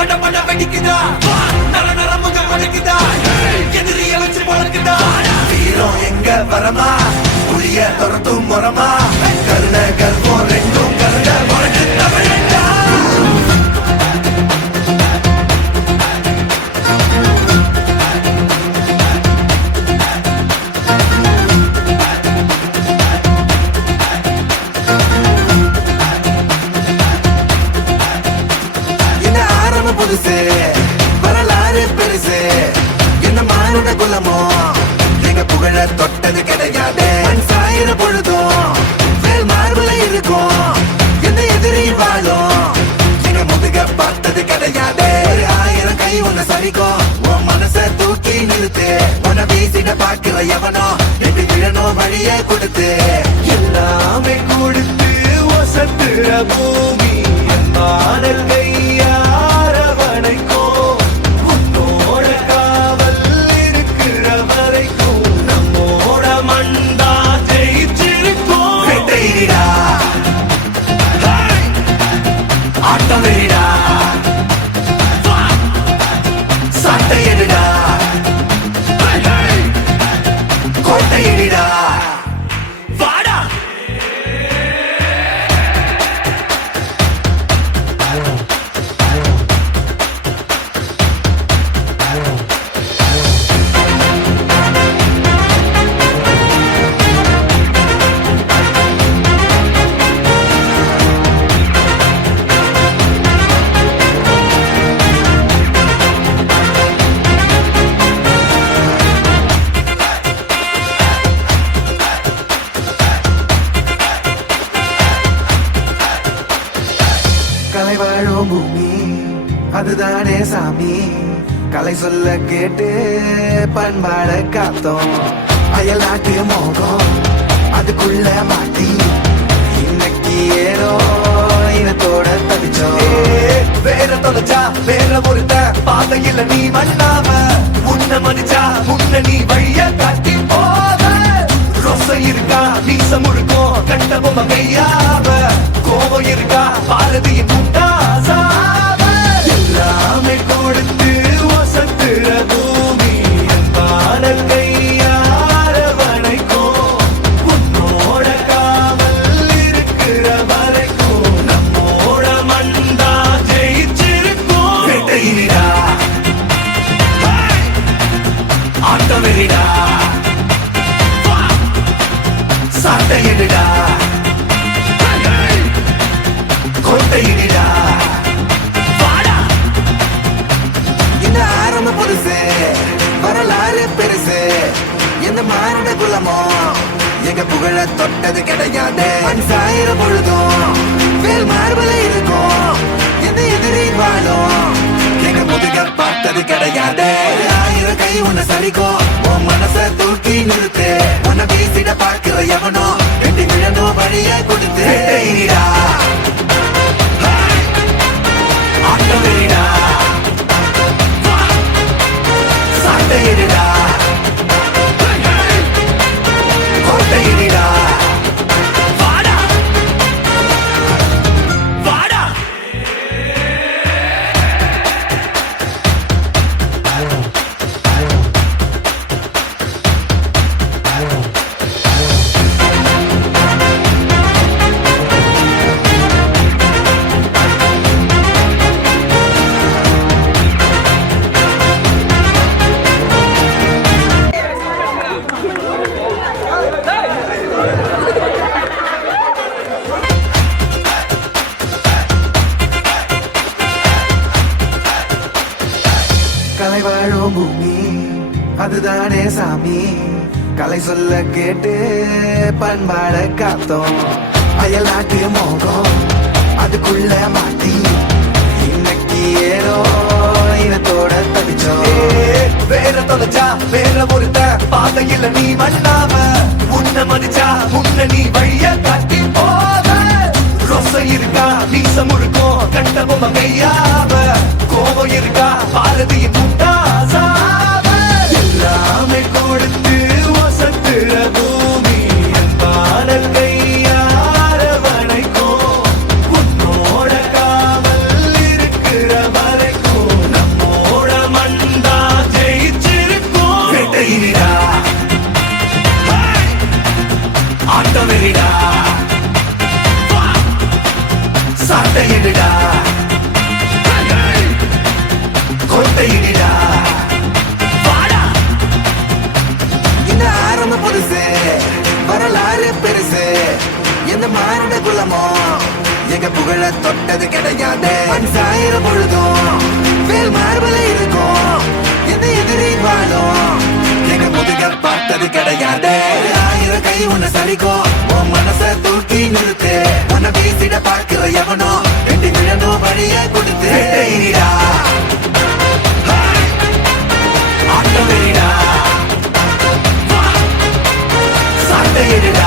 பட பட வெடிக்குதா நர நர முகம் வளைக்குதா எதிரிய வச்சு வளர்க்குதா வீரம் எங்க வரமா புளிய துரத்தும் முறமா கருண கர்வம் ரெண்டும் கருண வழக்கு தமிழண்டா வரலாறு பெருசு என்ன மானுட குலமோ எங்க புகழ தொட்டது கிடையாது சாயிர பொழுதும் வேல் மார்புல இருக்கும் எந்த எதிரி வாழும் எங்க முதுக பார்த்தது கிடையாது 1000 கை உன்னை சரிக்கும் உன் மனச தூக்கி நிறுத்து உன்னை வீசிட பாக்குற எவனோ எட்டு விழனோ வழிய கொடுத்து எல்லாமே கொடுத்து வசத்துற பூமி மாடல் கையா அதுதானே சாமி கலை சொல்ல கேட்டு பண்பாட காத்தோம் அயல் நாட்டு மோகம் அதுக்குள்ள மாட்டி இன்னைக்கு ஏதோ இனத்தோட தவிச்சோம் வேற தொலைச்சா வேற ஒருத்த பாதையில நீ மண்ணாம உன்ன மதிச்சா உன்ன நீ வழிய காட்டி போத ரொசை இருக்கா நீச முழுக்கும் கண்ட பொம்மை கையாவ கோபம் இருக்கா பாரதியின் முட்டாசா எல்லாமே கொடுத்து வசத்துற பூமி பாடல் கையார வளைக்கும் உன்னோட காவல் இருக்கிற வரைக்கும் நம்மோட மண்டா ஜெயிச்சிருக்கும் வெட்டையிடா ஆட்டவெறிடா சாட்டையிடா கோட்டையிடா வரலாறு பெருசு எந்த மானுட குலமோ எங்க புகழ தொட்டது கிடையாது சாயிர பொழுதும் வேல் மார்புல இருக்கும் எந்த எதிரி வாழும் எங்க முதுக பார்த்தது கிடையாது 1000 கை உன்னை சரிக்கும் உன் மனச தூக்கி நிறுத்து உன்னை வீசிட பாக்குற எவனோ எட்டி விழனோ வழிய கொடுத்து ஆட்டவெறிடா சாட்டையிடா கோட்டையிடா வாடா வாடா கலை வாழும் பூமி அதுதானே சாமி கலை சொல்ல கேட்டு பண்பாட காத்தோம் அயல் நாட்டு மோகம் அதுக்குள்ள மாட்டி இன்னைக்கு ஏதோ இனத்தோட தவிச்சோம் வேற தொலைச்சா வேற ஒருத்த பாதையில நீ மண்ணாம உன்ன மதிச்சா உன்ன நீ வழிய காட்டி போத ரொசை இருக்கா நீச முழுக்கும் கண்ட பொம்மை கையாவ கோபம் இருக்கா பாரதியின் முட்டாசா எல்லாமே கொடுத்து வசத்துற பூமி பாடல் கையார வளைக்கும் உன்னோட காவல் இருக்கிற வரைக்கும் தளிக்கும் உன் மனச தூக்கி நிறுத்து உன்னை வீசிட பார்க்கிற எவனோ ரெண்டு விழனும் வழிய கொடுத்து வேட்டையிடா ஆட்டம் வெளிடா சாட்டையிடா